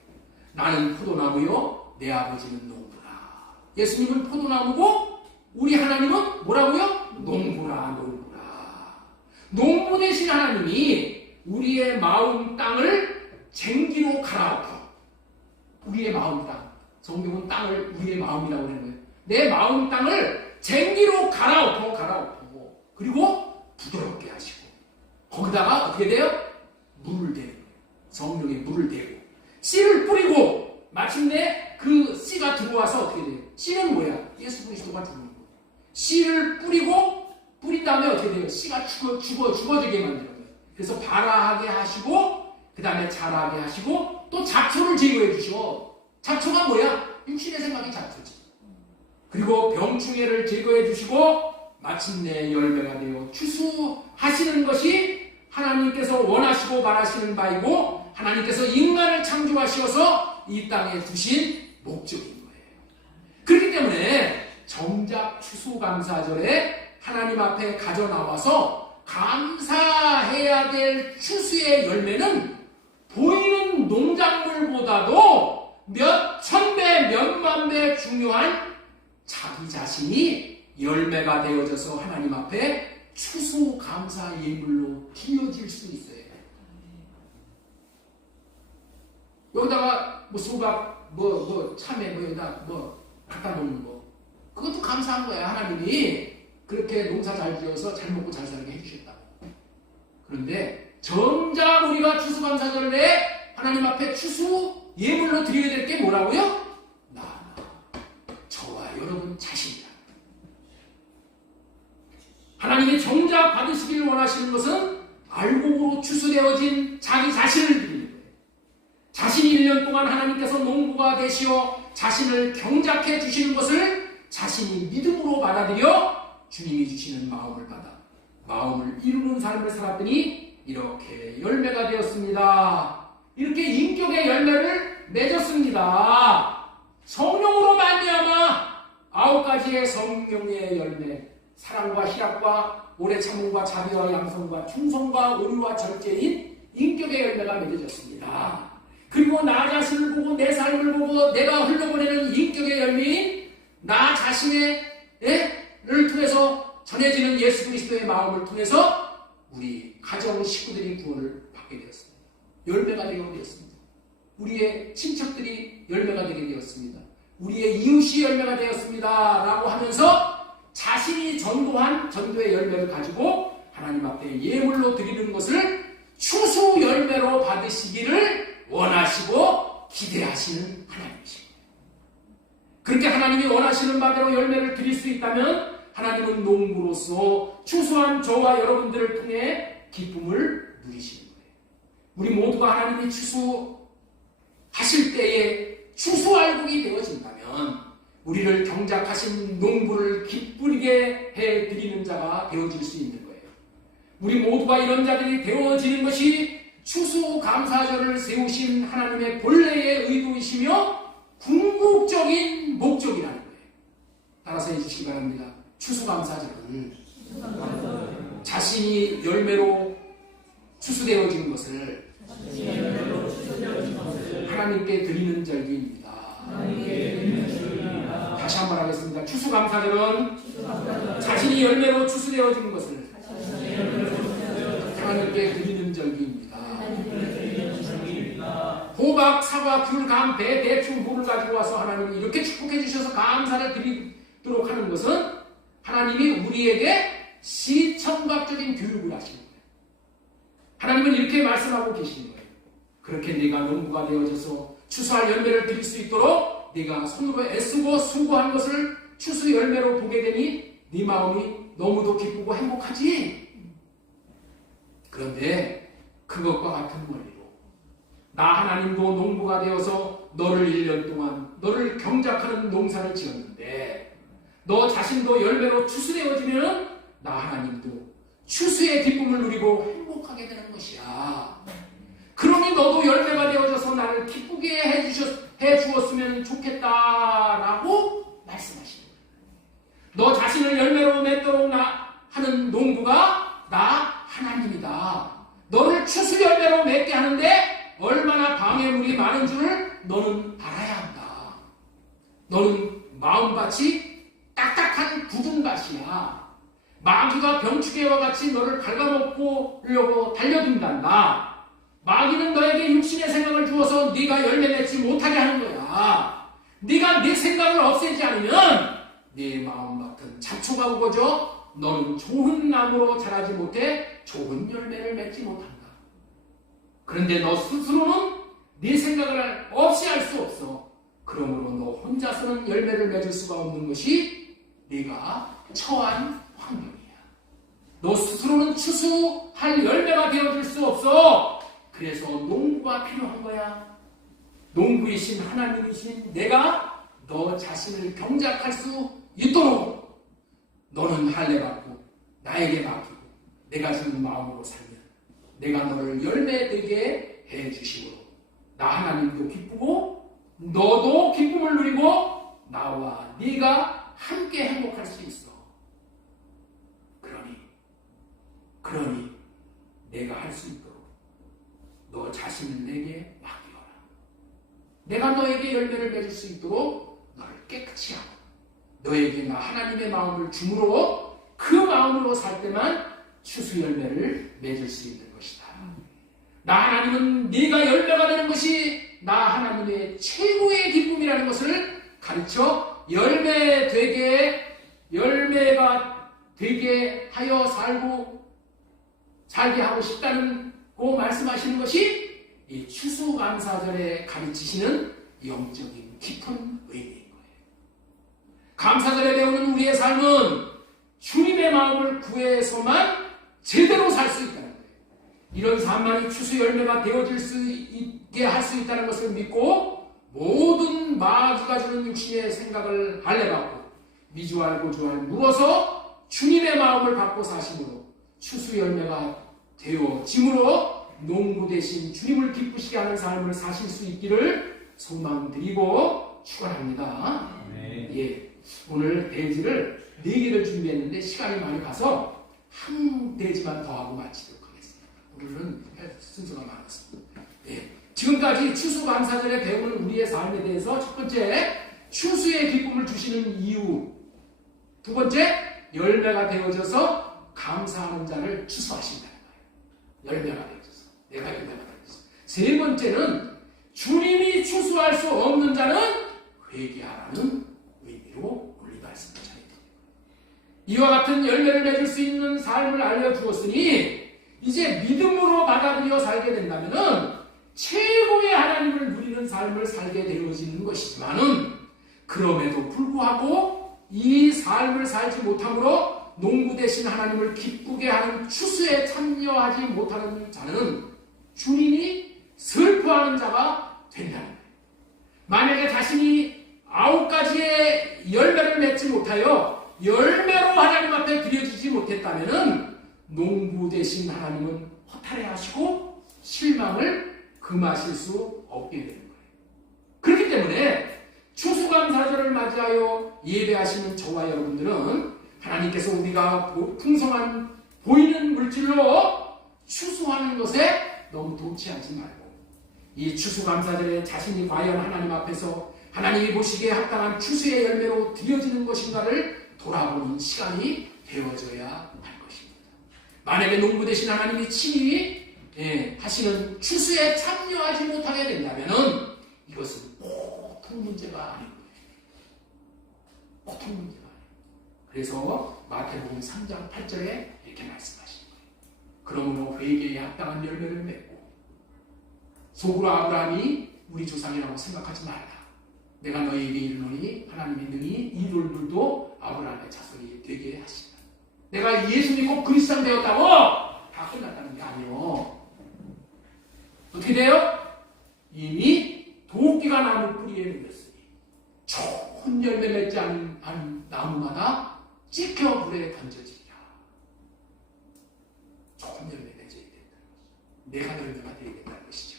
나는 포도나무요 내 아버지는 농부라. 예수님은 포도나무고 우리 하나님은 뭐라고요? 농부라. 농부 되신 하나님이 우리의 마음 땅을 쟁기로 갈아엎어. 우리의 마음 땅. 성경은 땅을 우리의 마음이라고 하는 거예요. 내 마음 땅을 쟁기로 갈아엎고 그리고 부드럽게 하시고 거기다가 어떻게 돼요? 물을 대는 거예요. 성령에 물을 대고 씨를 뿌리고 마침내 그 씨가 들어와서 어떻게 돼요? 씨는 뭐야? 예수 그리스도가 들어오는 거예요. 씨를 뿌린 다음에 어떻게 돼요? 씨가 죽어지게 만드는 거예요. 그래서 발아하게 하시고 그 다음에 자라게 하시고 또 잡초를 제거해 주셔. 잡초가 뭐야? 육신의 생각이 잡초지. 그리고 병충해를 제거해 주시고 마침내 열매가 되어 추수하시는 것이 하나님께서 원하시고 바라시는 바이고 하나님께서 인간을 창조하셔서 이 땅에 두신 목적인 거예요. 그렇기 때문에 정작 추수감사절에 하나님 앞에 가져나와서 감사해야 될 추수의 열매는 보이는 농작물보다도 몇 천배, 몇만 배 중요한 자기 자신이 열매가 되어져서 하나님 앞에 추수감사 예물로 드려질 수 있어요. 여기다가 뭐 수박, 참외, 여기다 갖다 놓는 거. 그것도 감사한 거야. 하나님이 그렇게 농사 잘 지어서 잘 먹고 잘 살게 해주셨다고. 그런데 정작 우리가 추수감사절에 하나님 앞에 추수 예물로 드려야 될 게 뭐라고요? 저와 여러분 자신이다. 하나님이 정작 받으시기를 원하시는 것은 알곡으로 추수되어진 자기 자신을 드리는 거예요. 자신이 1년 동안 하나님께서 농부가 되시어 자신을 경작해 주시는 것을 자신이 믿음으로 받아들여 주님이 주시는 마음을 받아 마음을 이루는 삶을 살았더니 이렇게 열매가 되었습니다. 이렇게 인격의 열매를 맺었습니다. 성령으로 말미암아 9가지의 성령의 열매, 사랑과 희락과 오래 참음과 자비와 양성과 충성과 온유와 절제인 인격의 열매가 맺어졌습니다. 그리고 나 자신을 보고 내 삶을 보고 내가 흘러보내는 인격의 열매인 나 자신을 통해서 전해지는 예수 그리스도의 마음을 통해서 우리 가정 식구들이 구원을 받게 되었습니다. 열매가 되게 되었습니다. 우리의 친척들이 열매가 되게 되었습니다. 우리의 이웃이 열매가 되었습니다. 라고 하면서 자신이 전도한 전도의 열매를 가지고 하나님 앞에 예물로 드리는 것을 추수 열매로 받으시기를 원하시고 기대하시는 하나님이십니다. 그렇게 하나님이 원하시는 바대로 열매를 드릴 수 있다면 하나님은 농부로서 추수한 저와 여러분들을 통해 기쁨을 누리시는 거예요. 우리 모두가 하나님이 추수하실 때에 추수알곡이 되어진다면 우리를 경작하신 농부를 기쁘게 해드리는 자가 되어질 수 있는 거예요. 우리 모두가 이런 자들이 되어지는 것이 추수감사절을 세우신 하나님의 본래의 의도이시며 궁극적인 목적이라는 거예요. 추수감사절은 자신이 열매로 추수되어진 것을 하나님께 드리는 절기입니다. 다시 한번 하겠습니다. 추수감사절은 자신이 열매로 추수되어진 것을 하나님께 드리는 절기입니다. 호박, 사과, 귤, 감, 배, 대추, 물을 가지고 와서 하나님이 이렇게 축복해 주셔서 감사를 드리도록 하는 것은 하나님이 우리에게 시청각적인 교육을 하시는 거예요. 하나님은 이렇게 말씀하고 계시는 거예요. 그렇게 네가 농부가 되어져서 추수할 열매를 드릴 수 있도록 네가 손으로 애쓰고 수고한 것을 추수 열매로 보게 되니 네 마음이 너무도 기쁘고 행복하지. 그런데 그것과 같은 원리로 나 하나님도 농부가 되어서 너를 1년 동안 너를 경작하는 농사를 지었는데 너 자신도 열매로 추수되어지면 나 하나님도 추수의 기쁨을 누리고 행복하게 되는 것이야. 그러니 너도 열매가 되어져서 나를 기쁘게 해주었으면 좋겠다라고 말씀하시는 거예요. 너 자신을 열매로 맺도록 하는 농부가 나 하나님이다. 너를 추수 열매로 맺게 하는데 얼마나 방해물이 많은 줄을 너는 알아야 한다. 너는 마음밭이 딱딱한 굳은 밭이야. 마귀가 병추개와 같이 너를 갉아먹으려고 달려든단다. 마귀는 너에게 육신의 생각을 주어서 네가 열매 맺지 못하게 하는 거야. 네가 네 생각을 없애지 않으면 네 마음밭은 잡초가 우거져 너는 좋은 나무로 자라지 못해 좋은 열매를 맺지 못한다. 그런데 너 스스로는 네 생각을 없이 할 수 없어. 그러므로 너 혼자서는 열매를 맺을 수가 없는 것이 네가 처한 환경이야. 너 스스로는 추수할 열매가 되어줄 수 없어. 그래서 농부가 필요한 거야. 농부이신 하나님이신 내가 너 자신을 경작할 수 있도록 너는 할례받고 나에게 맡기고 내가 지금 마음으로 살면 내가 너를 열매되게 해주시므로 나 하나님도 기쁘고 너도 기쁨을 누리고 나와 네가 함께 행복할 수 있어. 그러니 내가 할 수 있도록 너 자신을 내게 맡기거라. 내가 너에게 열매를 맺을 수 있도록 너를 깨끗이 하고 너에게 나 하나님의 마음을 주므로 그 마음으로 살 때만 추수 열매를 맺을 수 있는 것이다. 나 하나님은 네가 열매가 되는 것이 나 하나님의 최고의 기쁨이라는 것을 가르쳐 열매가 되게 하여 살게 하고 싶다는 고 말씀하시는 것이 이 추수감사절에 가르치시는 영적인 깊은 의미인 거예요. 감사절에 배우는 우리의 삶은 주님의 마음을 구해서만 제대로 살 수 있다는 거예요. 이런 삶만이 추수 열매가 되어질 수 있게 할 수 있다는 것을 믿고 모든 마귀가 주는 육신의 생각을 할례받고 미주알 고주알 물어서 주님의 마음을 받고 사심으로 추수 열매가 되어짐으로 농부 대신 주님을 기쁘시게 하는 삶을 사실 수 있기를 소망드리고 축원합니다. 예, 오늘 대지를 4개를 준비했는데 시간이 많이 가서 한 대지만 더 하고 마치도록 하겠습니다. 오늘은 순서가 많았습니다. 예, 지금까지 추수감사절에 배우는 우리의 삶에 대해서 첫 번째, 추수의 기쁨을 주시는 이유. 두 번째, 열매가 되어져서 감사하는 자를 추수하신다는 거예요. 열매가 되어져서. 내가 열매가 되어져서. 세 번째는 주님이 추수할 수 없는 자는 회개하라는 의미로 오늘 말씀을 전해드립니다. 이와 같은 열매를 맺을 수 있는 삶을 알려주었으니 이제 믿음으로 받아들여 살게 된다면 최고의 하나님을 누리는 삶을 살게 되어지는 것이지만은 그럼에도 불구하고 이 삶을 살지 못함으로 농부 대신 하나님을 기쁘게 하는 추수에 참여하지 못하는 자는 주님이 슬퍼하는 자가 된다는 거예요. 만약에 자신이 9가지의 열매를 맺지 못하여 열매로 하나님 앞에 드려지지 못했다면 농부 대신 하나님은 허탈해하시고 실망을 금하실 수 없게 되는 거예요. 그렇기 때문에 추수감사절을 맞이하여 예배하시는 저와 여러분들은 하나님께서 우리가 풍성한 보이는 물질로 추수하는 것에 너무 도취하지 말고 이 추수감사절에 자신이 과연 하나님 앞에서 하나님이 보시기에 합당한 추수의 열매로 드려지는 것인가를 돌아보는 시간이 되어져야 할 것입니다. 만약에 농부 되신 하나님이 친히 하시는 추수에 참여하지 못하게 된다면 이것은 보통 문제가 아닌 거예요. 보통 문제가 아니에요. 그래서 마태복음 3장 8절에 이렇게 말씀하신 거예요. 그러므로 회개에 합당한 열매를 맺고 속으로 아브라함이 우리 조상이라고 생각하지 말라. 내가 너희에게 이르노니 하나님이 능히 이 돌들도 아브라함의 자손이 되게 하시다. 내가 예수 믿고 그리스도인 되었다고 다 끝났다는 게 아니에요. 어떻게 돼요? 이미 도끼가 나무 뿌리에 눌렸으니 좋은 열매 맺지 않은 나무마다 찢겨 불에 던져지리라. 좋은 열매 맺어야 된다는 것이죠. 내가 열매가 되어야 된다는 것이죠.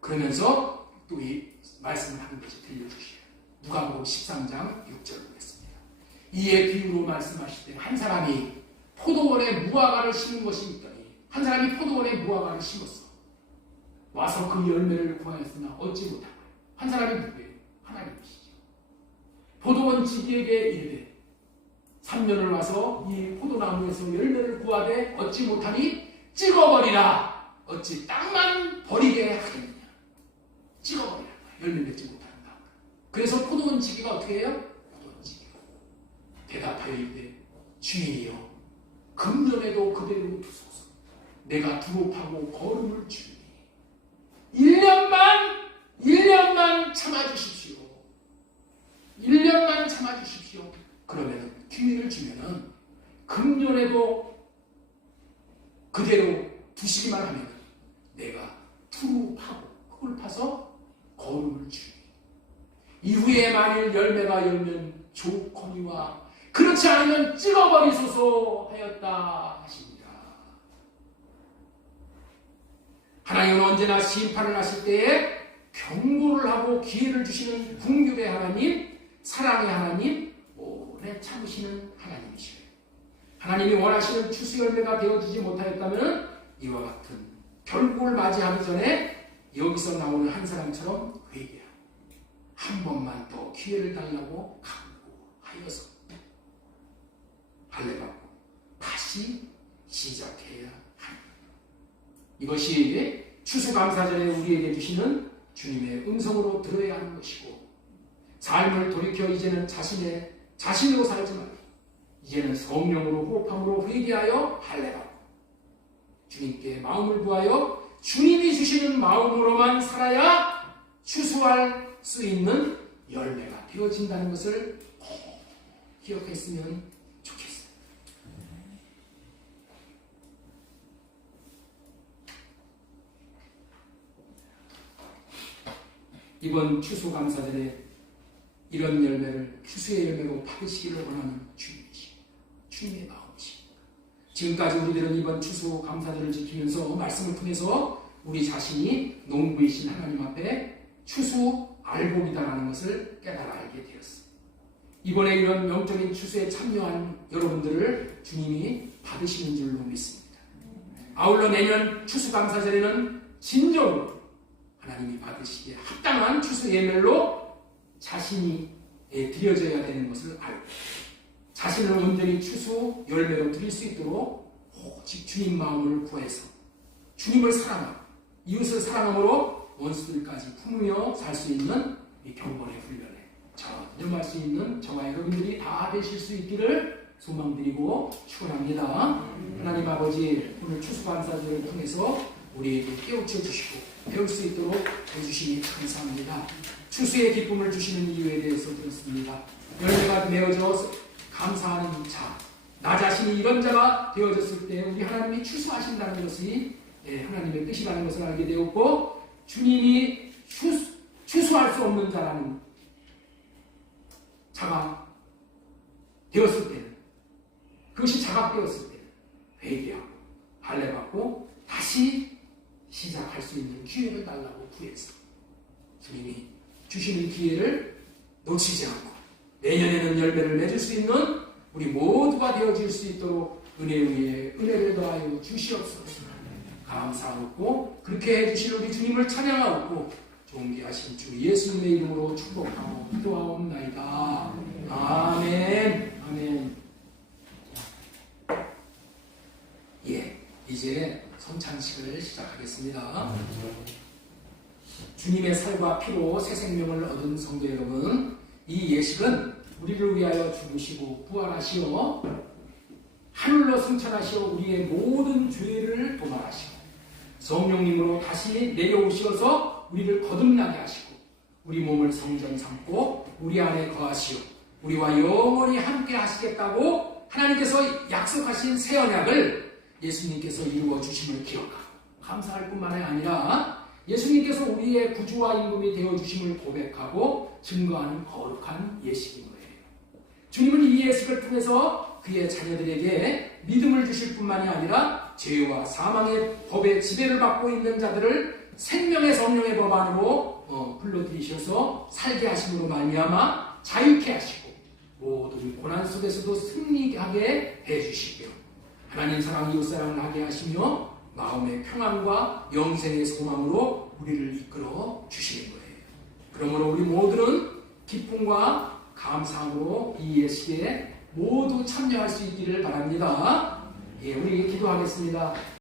그러면서 또 이 말씀을 하는 것이 들려주시요. 누가복음 13장 6절 보겠습니다. 이에 비유로 말씀하실 때 한 사람이 포도원에 무화과를 심은 것이 있더니 한 사람이 포도원에 무화과를 심었어. 와서 그 열매를 구하였으나 얻지 못하고 한 사람이 누구예요? 하나님이시죠. 포도원 지기에게 이르되 3년을 와서 이 포도나무에서 열매를 구하되 얻지 못하니 찍어버리라. 어찌 땅만 버리게 하겠느냐. 찍어버리라. 열매 맺지 못하는 나무. 그래서 포도원 지기가 어떻게 해요? 포도원 지기가 대답하여 이르되 주인이여 금년에도 그대로 두소서. 내가 두루 파고 거름을 주니 1년만 참아주십시오. 1년만 참아주십시오. 그러면 기회를 주면은 금년에도 그대로 두시기만 하면 내가 두루 파고 흙을 파서 거름을 주니 이후에 만일 열매가 열면 좋거니와 그렇지 않으면 찍어버리소서 하였다 하십니다. 하나님은 언제나 심판을 하실 때에 경고를 하고 기회를 주시는 긍휼의 하나님, 사랑의 하나님, 오래 참으시는 하나님이시에요. 하나님이 원하시는 추수 열매가 되어지지 못하였다면 이와 같은 결국을 맞이하기 전에 여기서 나오는 한 사람처럼 회개하고 한 번만 더 기회를 달라고 강구하여서 할례받고 다시 시작해야 합니다. 이것이 추수감사절에 우리에게 주시는 주님의 음성으로 들어야 하는 것이고 삶을 돌이켜 이제는 자신으로 살지 말고 이제는 성령으로 호흡함으로 회개하여 할례받고 주님께 마음을 구하여 주님이 주시는 마음으로만 살아야 추수할 수 있는 열매가 되어진다는 것을 꼭 기억했으면 좋겠어요. 이번 추수감사절에 이런 열매를 추수의 열매로 받으시기를 원하는 주님이십니다. 주님의 마음이십니다. 지금까지 우리들은 이번 추수감사절을 지키면서 말씀을 통해서 우리 자신이 농부이신 하나님 앞에 추수 알곡이다라는 것을 깨달아 알게 되었습니다. 이번에 이런 영적인 추수에 참여한 여러분들을 주님이 받으시는 줄로 믿습니다. 아울러 내년 추수감사절에는 진정으로 하나님이 받으시기에 합당한 추수 예물로 자신이 드려져야 되는 것을 알고 자신을 온전히 추수 열매로 드릴 수 있도록 오직 주님 마음을 구해서 주님을 사랑하고 이웃을 사랑함으로 원수들까지 품으며 살 수 있는 이 경건의 훈련에 전념할 수 있는 저와 여러분들이 다 되실 수 있기를 소망드리고 축원합니다. 하나님 아버지 오늘 추수감사절을 통해서 우리에게 깨우쳐 주시고 배울 수 있도록 해주시니 감사합니다. 추수의 기쁨을 주시는 이유에 대해서 들었습니다. 열매가 맺어져 감사하는 자, 나 자신이 이런 자가 되어졌을 때 우리 하나님이 추수하신다는 것이 하나님의 뜻이라는 것을 알게 되었고 주님이 추수할 수 없는 자라는 자가 되었을 때는 그것이 자각되었을 때는 회개하고 할례받고 다시 시작할 수 있는 기회를 달라고 구해서 주님이 주시는 기회를 놓치지 않고 내년에는 열매를 맺을 수 있는 우리 모두가 되어질 수 있도록 은혜 위에 은혜를 더하여 주시옵소서. 감사하고 그렇게 해주실 우리 주님을 찬양하고 존귀하신 주 예수님의 이름으로 축복하고 기도하옵나이다. 아멘. 아멘. 예, 이제 성찬식을 시작하겠습니다. 주님의 살과 피로 새 생명을 얻은 성도 여러분, 이 예식은 우리를 위하여 죽으시고 부활하시어 하늘로 승천하시어 우리의 모든 죄를 도말하시고 성령님으로 다시 내려오시어서 우리를 거듭나게 하시고 우리 몸을 성전 삼고 우리 안에 거하시어 우리와 영원히 함께 하시겠다고 하나님께서 약속하신 새 언약을 예수님께서 이루어 주심을 기억하고 감사할 뿐만이 아니라 예수님께서 우리의 구주와 임금이 되어 주심을 고백하고 증거하는 거룩한 예식인 거예요. 주님은 이 예식을 통해서 그의 자녀들에게 믿음을 주실 뿐만이 아니라 죄와 사망의 법의 지배를 받고 있는 자들을 생명의 성령의 법 안으로 불러들이셔서 살게 하심으로 말미암아 자유케 하시고 모든 고난 속에서도 승리하게 해주시고요. 하나님 사랑 이웃사랑을 하게 하시며 마음의 평안과 영생의 소망으로 우리를 이끌어 주시는 거예요. 그러므로 우리 모두는 기쁨과 감사함으로 이 예식에 모두 참여할 수 있기를 바랍니다. 예, 우리 기도하겠습니다.